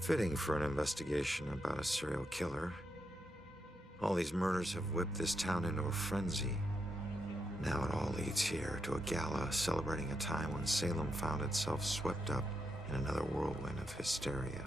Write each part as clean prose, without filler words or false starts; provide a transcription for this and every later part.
Fitting for an investigation about a serial killer. All these murders have whipped this town into a frenzy. Now it all leads here to a gala celebrating a time when Salem found itself swept up in another whirlwind of hysteria.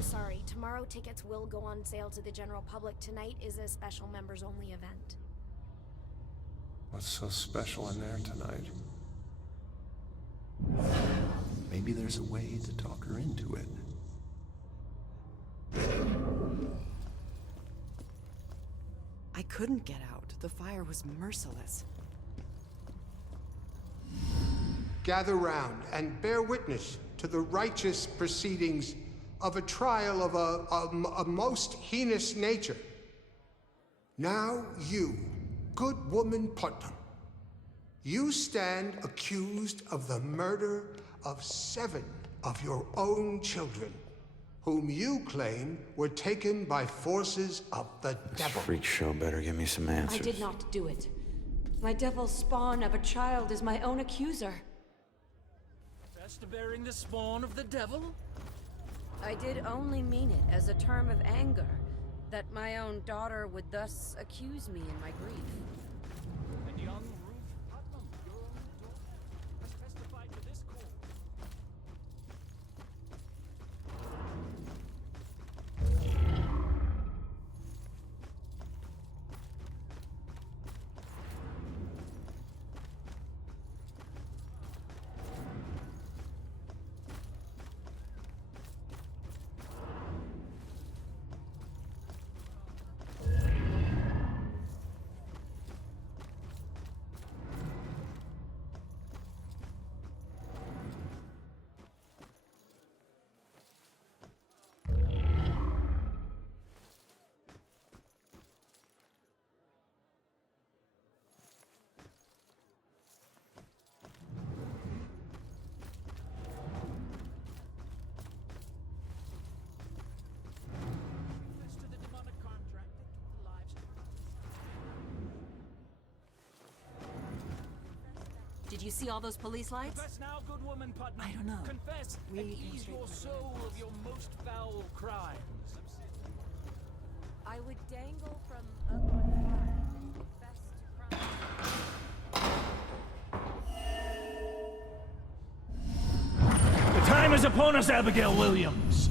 Sorry, tomorrow tickets will go on sale to the general public. Tonight is a special members-only event. What's so special in there tonight? Maybe there's a way to talk her into it. I couldn't get out. The fire was merciless. Gather round and bear witness to the righteous proceedings of a trial of a most heinous nature. Now you, good woman Putnam, you stand accused of the murder of 7 of your own children, whom you claim were taken by forces of the devil. Freak show better give me some answers. I did not do it. My devil spawn of a child is my own accuser. Best bearing the spawn of the devil? I did only mean it as a term of anger, that my own daughter would thus accuse me in my grief. And young Ruth Putnam, your own daughter, has testified to this court. Did you see all those police lights? Confess now, good woman Putnam. I don't know. Confess and ease your soul of your most foul crimes. I would dangle from ugly confess to crime. The time is upon us, Abigail Williams.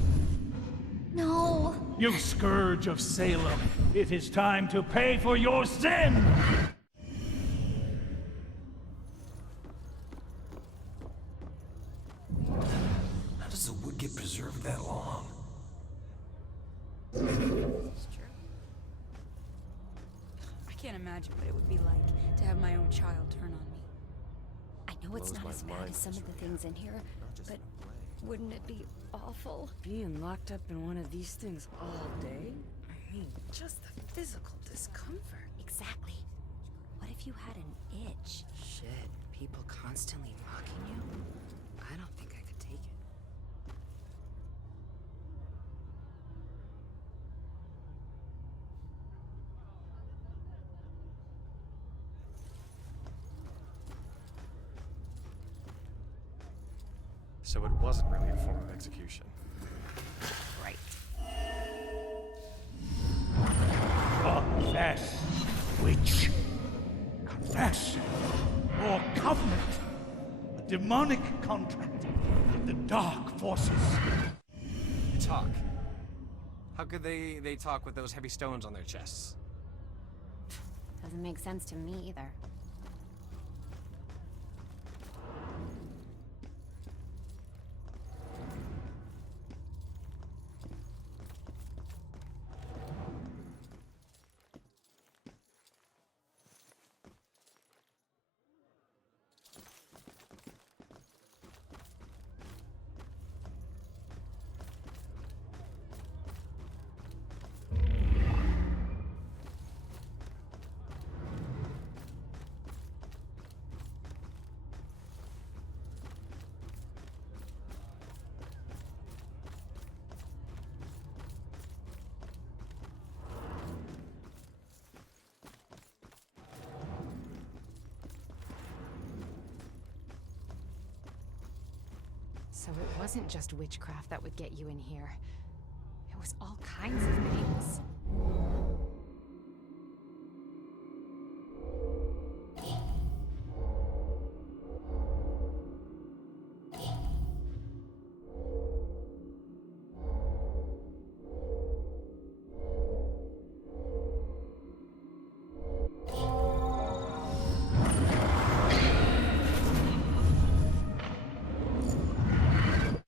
No. You scourge of Salem. It is time to pay for your sin! How does the wood get preserved that long? It's true. I can't imagine what it would be like to have my own child turn on me. I know it's not as bad as some of the things in here, but wouldn't it be awful? Being locked up in one of these things all day? I mean, just the physical discomfort. Exactly. What if you had an itch? Shit, people constantly mocking you? I don't think I could take it. So it wasn't really a form of execution. Right. Confess, witch. Confess. Your covenant. A demonic contract with the dark forces. You talk. How could they talk with those heavy stones on their chests? Doesn't make sense to me either. So it wasn't just witchcraft that would get you in here. It was all kinds of things.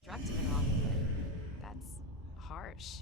Destructive and all, but that's harsh.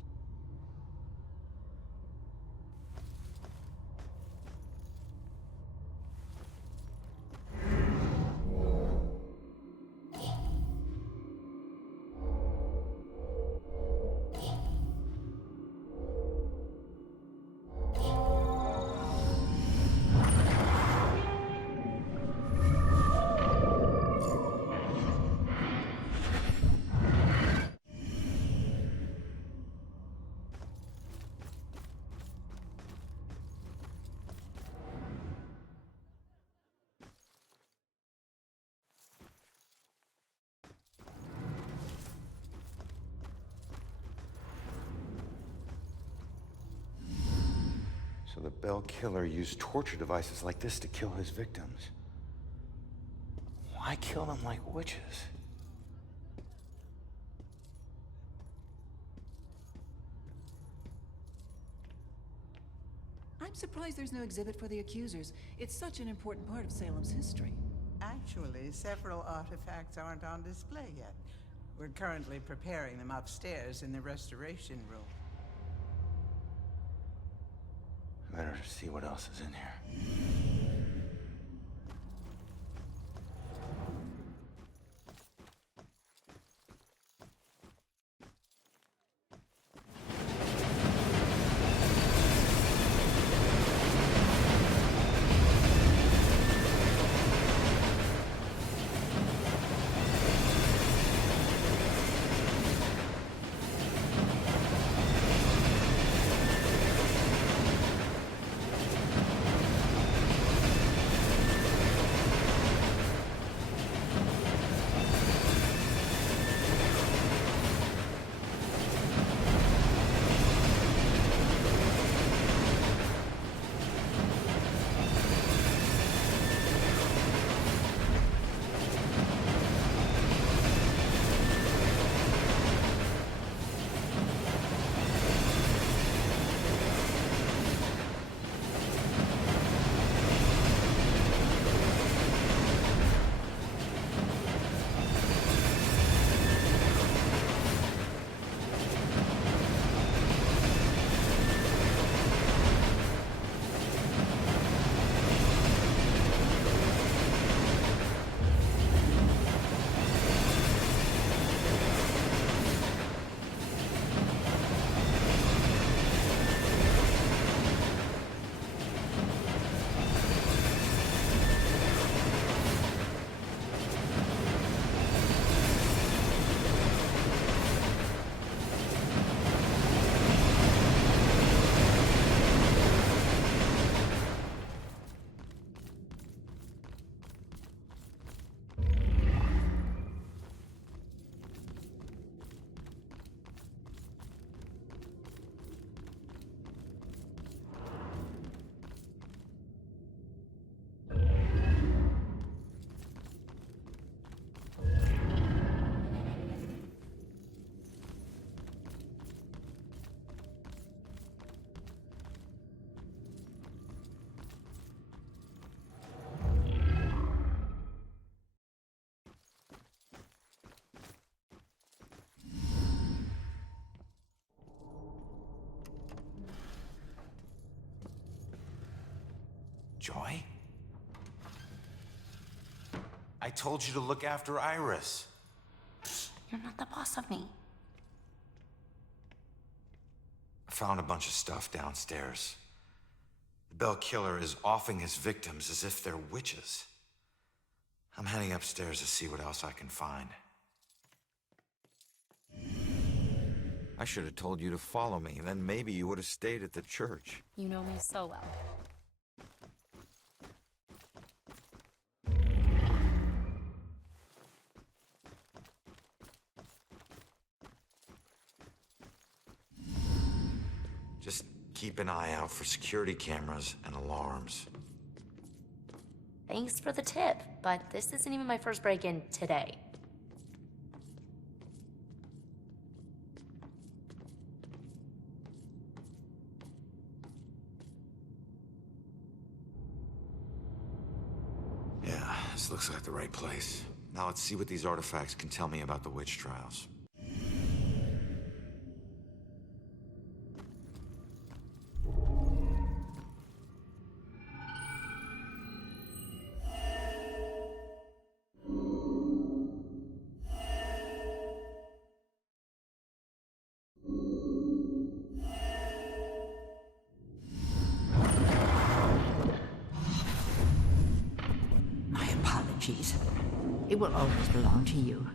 So the Bell Killer used torture devices like this to kill his victims. Why kill them like witches? I'm surprised there's no exhibit for the accusers. It's such an important part of Salem's history. Actually, several artifacts aren't on display yet. We're currently preparing them upstairs in the restoration room. Better see what else is in here. Joy? I told you to look after Iris. You're not the boss of me. I found a bunch of stuff downstairs. The Bell Killer is offing his victims as if they're witches. I'm heading upstairs to see what else I can find. I should have told you to follow me, then maybe you would have stayed at the church. You know me so well. Just keep an eye out for security cameras and alarms. Thanks for the tip, but this isn't even my first break-in today. Yeah, this looks like the right place. Now let's see what these artifacts can tell me about the witch trials. It will always belong to you.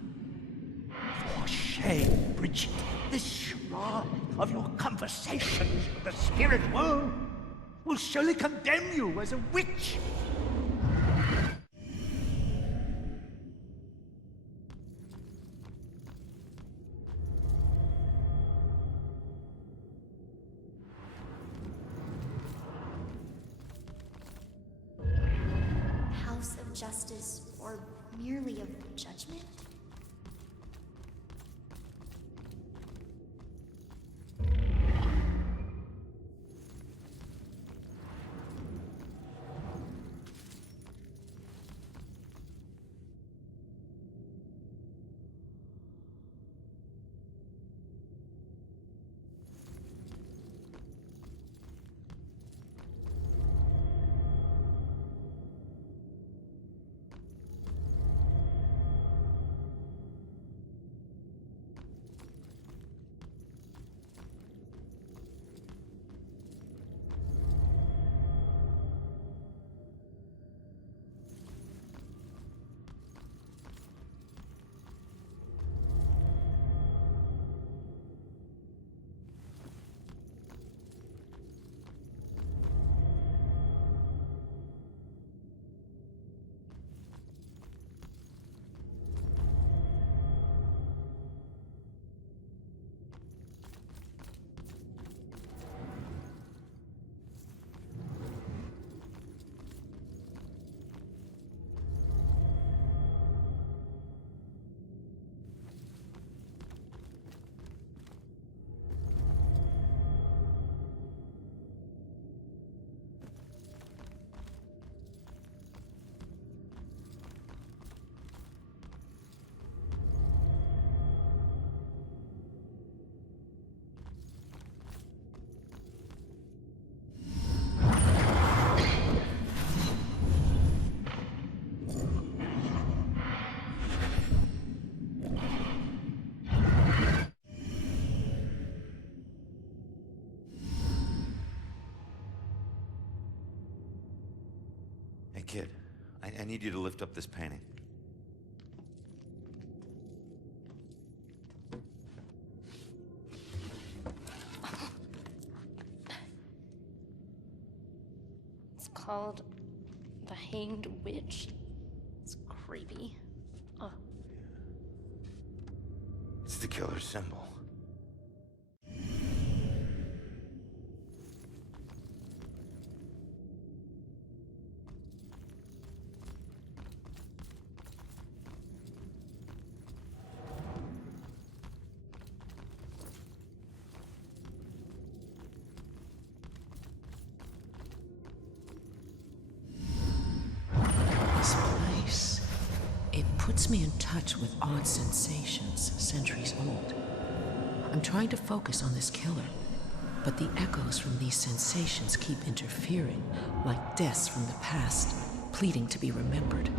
For shame, Bridget. This charade of your conversations with the spirit world will surely condemn you as a witch. House of Justice, or merely of judgment? Hey, kid. I need you to lift up this painting. It's called The Hanged Witch. It's creepy. Ugh. It's the killer's symbol. This place, it puts me in touch with odd sensations centuries old. I'm trying to focus on this killer, but the echoes from these sensations keep interfering, like deaths from the past, pleading to be remembered.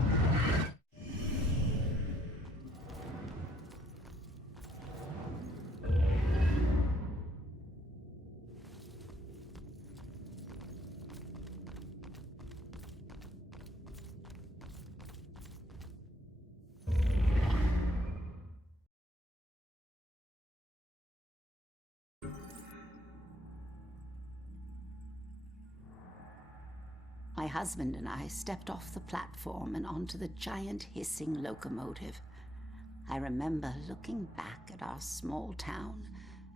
My husband and I stepped off the platform and onto the giant hissing locomotive. I remember looking back at our small town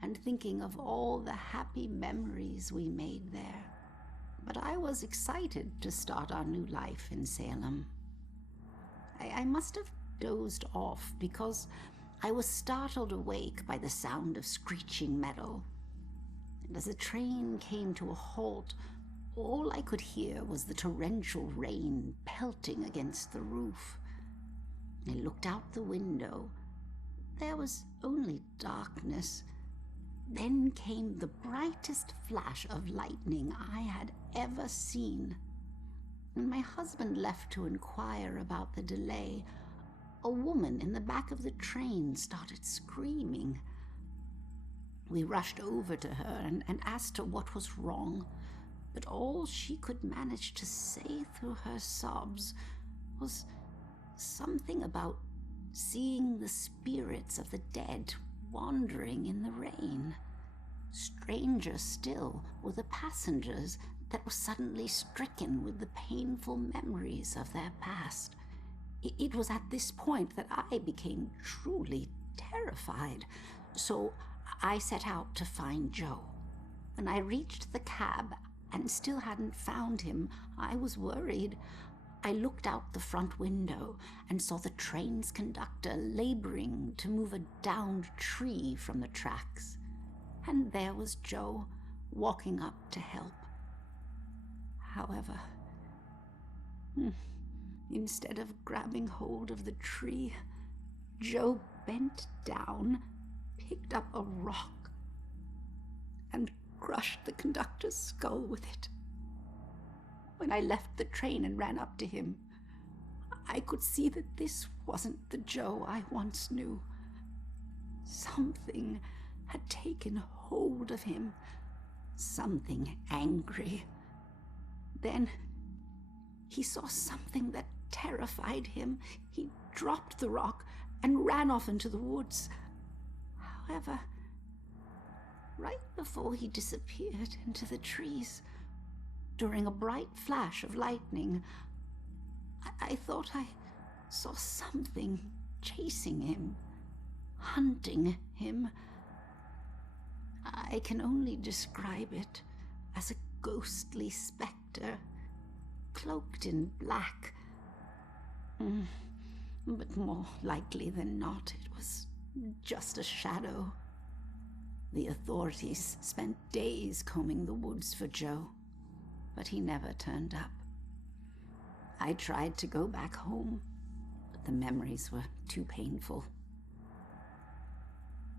and thinking of all the happy memories we made there. But I was excited to start our new life in Salem. I must have dozed off because I was startled awake by the sound of screeching metal. And as the train came to a halt, all I could hear was the torrential rain pelting against the roof. I looked out the window. There was only darkness. Then came the brightest flash of lightning I had ever seen. When my husband left to inquire about the delay, a woman in the back of the train started screaming. We rushed over to her and asked her what was wrong, but all she could manage to say through her sobs was something about seeing the spirits of the dead wandering in the rain. Stranger still were the passengers that were suddenly stricken with the painful memories of their past. It was at this point that I became truly terrified, so I set out to find Joe. When I reached the cab and still hadn't found him, I was worried. I looked out the front window and saw the train's conductor laboring to move a downed tree from the tracks. And there was Joe, walking up to help. However, instead of grabbing hold of the tree, Joe bent down, picked up a rock, and crushed the conductor's skull with it. When I left the train and ran up to him, I could see that this wasn't the Joe I once knew. Something had taken hold of him, something angry. Then he saw something that terrified him. He dropped the rock and ran off into the woods. However, right before he disappeared into the trees, during a bright flash of lightning, I thought I saw something chasing him, hunting him. I can only describe it as a ghostly specter, cloaked in black. But more likely than not, it was just a shadow. The authorities spent days combing the woods for Joe, but he never turned up. I tried to go back home, but the memories were too painful.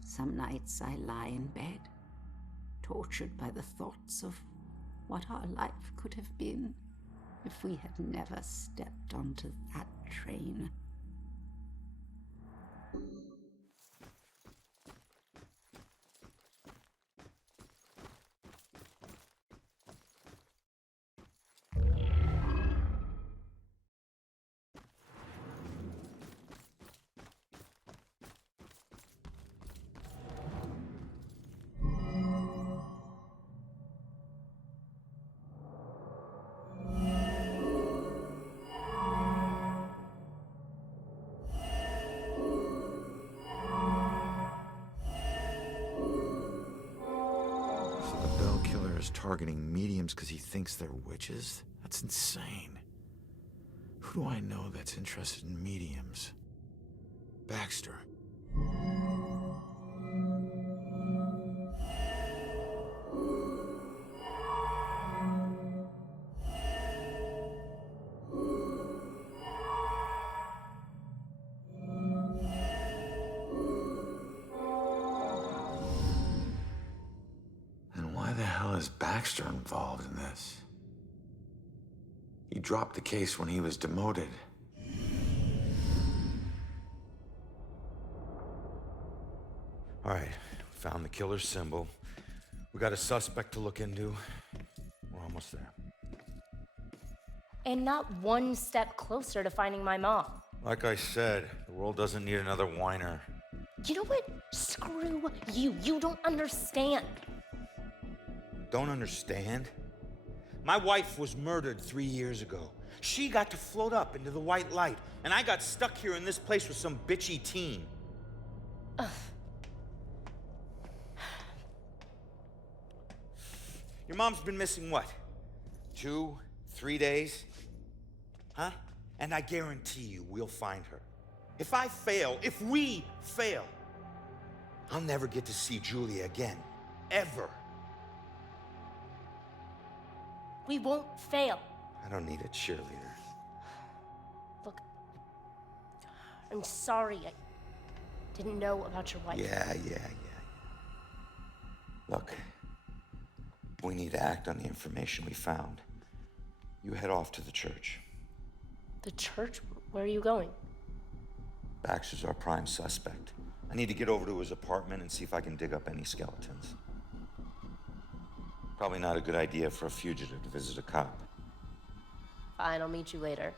Some nights I lie in bed, tortured by the thoughts of what our life could have been if we had never stepped onto that train. Targeting mediums because he thinks they're witches? That's insane. Who do I know that's interested in mediums? Baxter. Is Baxter involved in this? He dropped the case when he was demoted. All right, found the killer's symbol. We got a suspect to look into. We're almost there. And not one step closer to finding my mom. Like I said, the world doesn't need another whiner. You know what? Screw you. You don't understand. Don't understand? My wife was murdered 3 years ago. She got to float up into the white light, and I got stuck here in this place with some bitchy teen. Your mom's been missing what? 2, 3 days? Huh? And I guarantee you we'll find her. If we fail, I'll never get to see Julia again. Ever. We won't fail. I don't need a cheerleader. Look, I'm sorry. I didn't know about your wife. Yeah. Look, we need to act on the information we found. You head off to the church. The church? Where are you going? Baxter's our prime suspect. I need to get over to his apartment and see if I can dig up any skeletons. Probably not a good idea for a fugitive to visit a cop. Fine, I'll meet you later.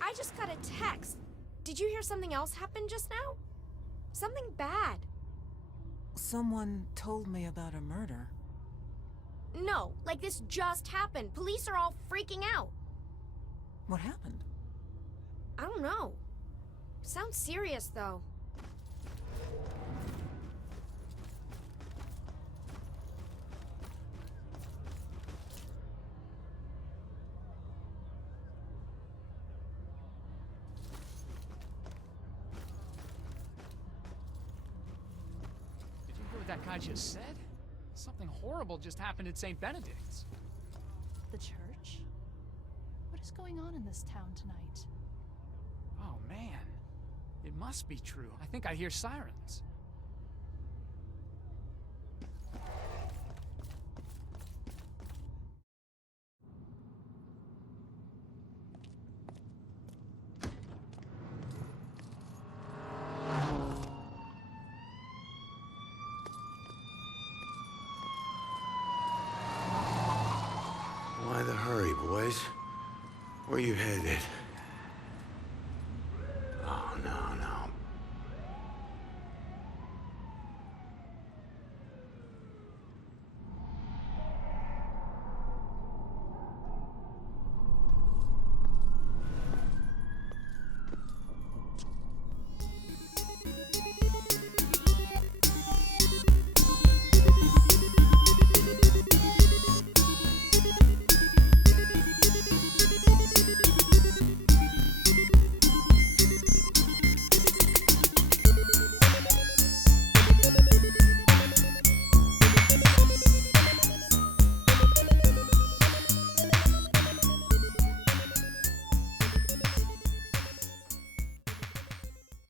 I just got a text. Did you hear something else happen just now? Something bad. Someone told me about a murder. No, like this just happened. Police are all freaking out. What happened? I don't know. Sounds serious, though. That guy just said? Something horrible just happened at St. Benedict's. The church? What is going on in this town tonight? Oh, man. It must be true. I think I hear sirens. Why the boys. Where you headed?